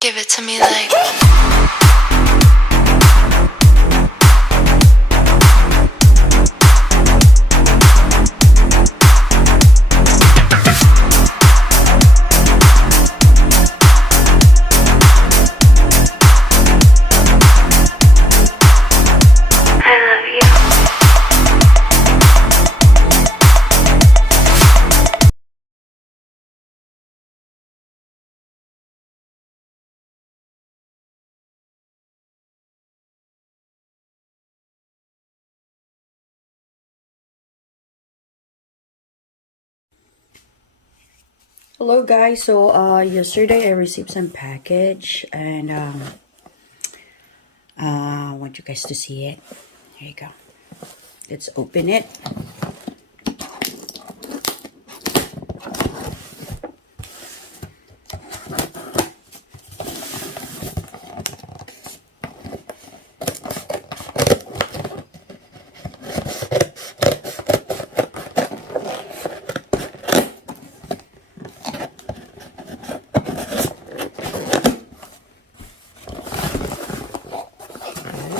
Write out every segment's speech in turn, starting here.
Give it to me like. I love you. Hello guys, so yesterday I received some package and I want you guys to see it. Here you go. Let's open it.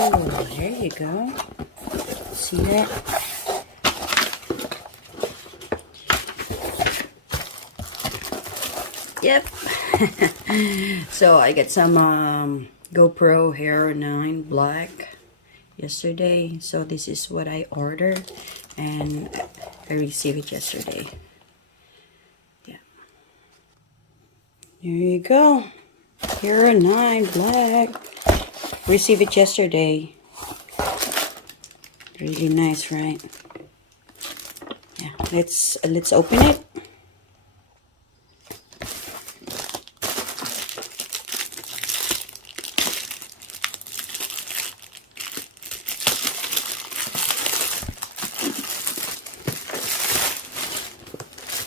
Oh, there you go. See that? Yep. So I got some GoPro Hero 9 Black yesterday. So this is what I ordered and I received it yesterday. Yeah. There you go. Hero 9 Black. Received it yesterday. Really nice, right? Yeah, let's open it.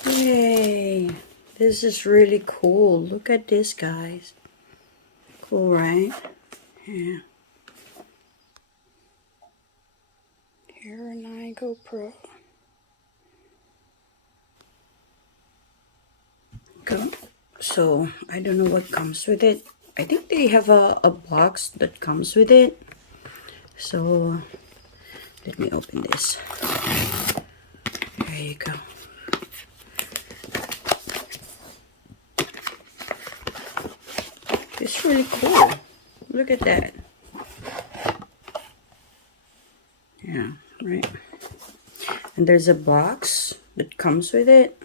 Yay! This is really cool. Look at this, guys. Cool, right? Yeah. Hero 9 GoPro. Okay. So, I don't know what comes with it. I think they have a box that comes with it. So, let me open this. There you go. It's really cool. Look at that. Yeah, right. And there's a box that comes with it.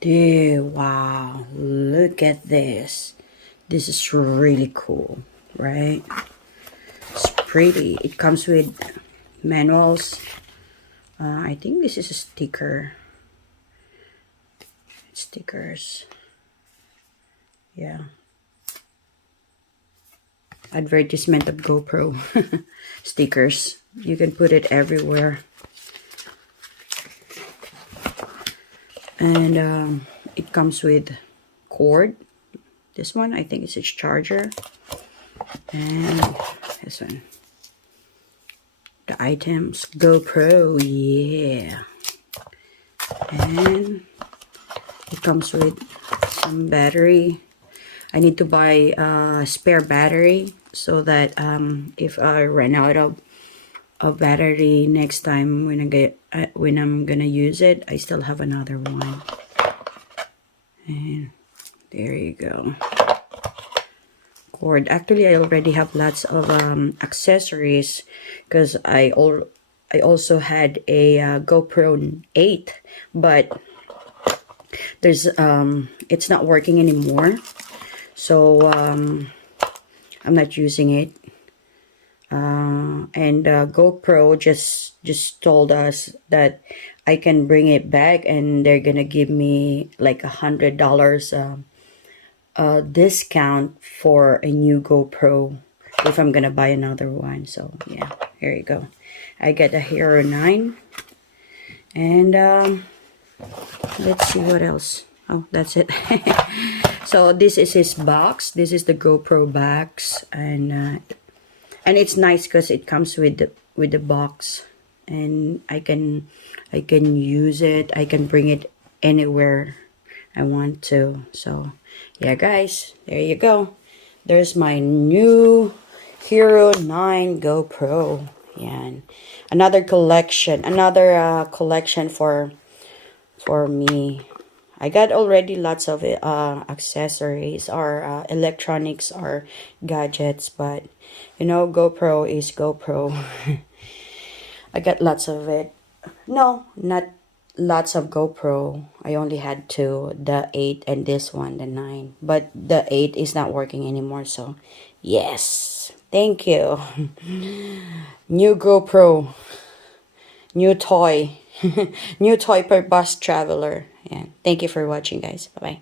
Dude, wow. Look at this. This is really cool, right? It's pretty. It comes with manuals. I think this is a sticker. Stickers. Yeah. Advertisement of GoPro. Stickers. You can put it everywhere. And it comes with cord. This one, I think it's its charger. And this one. The items. GoPro. Yeah. And it comes with some battery. I need to buy a spare battery so that if I run out of battery next time when I'm gonna use it, I still have another one. And there you go. Cord. Actually, I already have lots of accessories because I also had a GoPro 8, but there's it's not working anymore, so I'm not using it. And GoPro just told us that I can bring it back and they're gonna give me like $100 discount for a new GoPro if I'm gonna buy another one. So yeah, here you go. I got a Hero 9 and let's see what else. Oh, that's it. So this is his box. This is the GoPro box, and it's nice because it comes with the box, and I can use it. I can bring it anywhere I want to. So yeah, guys, there you go. There's my new Hero 9 GoPro. Yeah, and another collection, collection for me. I got already lots of accessories or electronics or gadgets, but you know, GoPro is GoPro. I got lots of it. No, not lots of GoPro. I only had two, the 8 and this one, the 9. But the 8 is not working anymore, so yes. Thank you. New GoPro. New toy. New toy per bus traveler. Yeah. Thank you for watching, guys. Bye-bye.